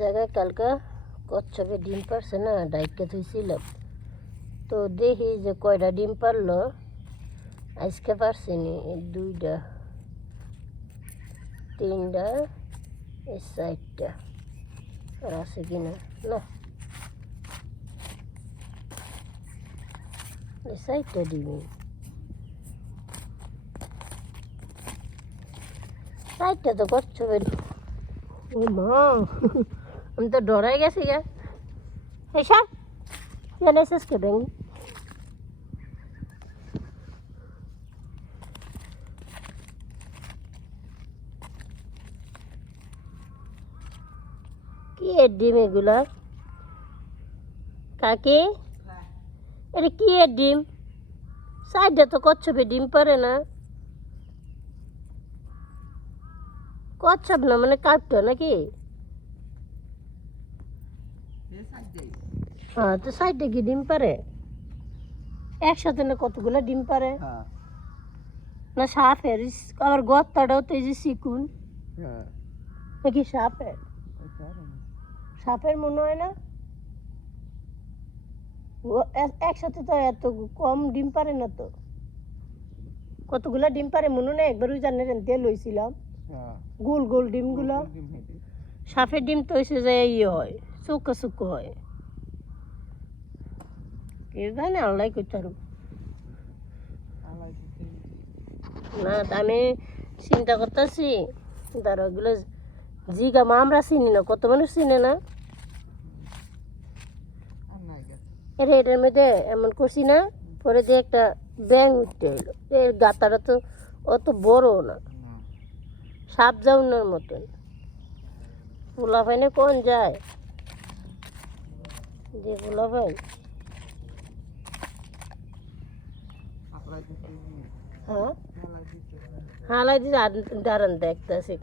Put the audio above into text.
জায়গায় কালকে কচ্ছপে ডিম পারছে না, ডাইটটা থুইছিলাম। তো দেখি যে কয়টা ডিম পারলো। আজকে পারছিনি, 2টা 3টা 4টা। আর আছে কিনা না, 4টা ডিমই, 4টা তো কচ্ছপের। ও মা, আমি তো ডরাই গেছি গা। এসব জানাইছিস কে ব্যাঙ? কি এর ডিম এগুলা? কাকে এটা কি এর ডিম? 4টা তো কচ্ছপে ডিম পারে না। কচ্ছপ না মানে কাপটা নাকি? হ্যাঁ, তো 4টা কি ডিম পারে একসাথে? না কতগুলো ডিম পারে? না সাপের আবার গর্তাটাও তো এই যে চিকুন, নাকি সাপের? সাপের মনে হয় না। একসাথে তো এত কম ডিম পারে না তো। কতগুলা ডিম পারে মনে নেই? একবার ওই জানে তেল হয়েছিলাম, গোল গোল ডিমগুলো। সাপের ডিম তো হয়েছে যে ইয়ে হয়, চুক্কো চুক্কো হয়। কে জানে, আল্লাহ করতে পারো না। আমি চিন্তা করতেছি, তারা ওগুলো জিগামা আমরা চিনি না, কত মানুষ চিনে না। এটার মধ্যে এমন করছি না, পরে দিয়ে একটা ব্যাং উঠতে এলো। এর গাতাটা তো অত বড় না, সাপ জাউনের মতন। পোলা ফাইনে কোন যায় যে পোলা ফাইন। হ্যাঁ, হালাই দিচ্ছে, দাঁড়ান দেখতেছি।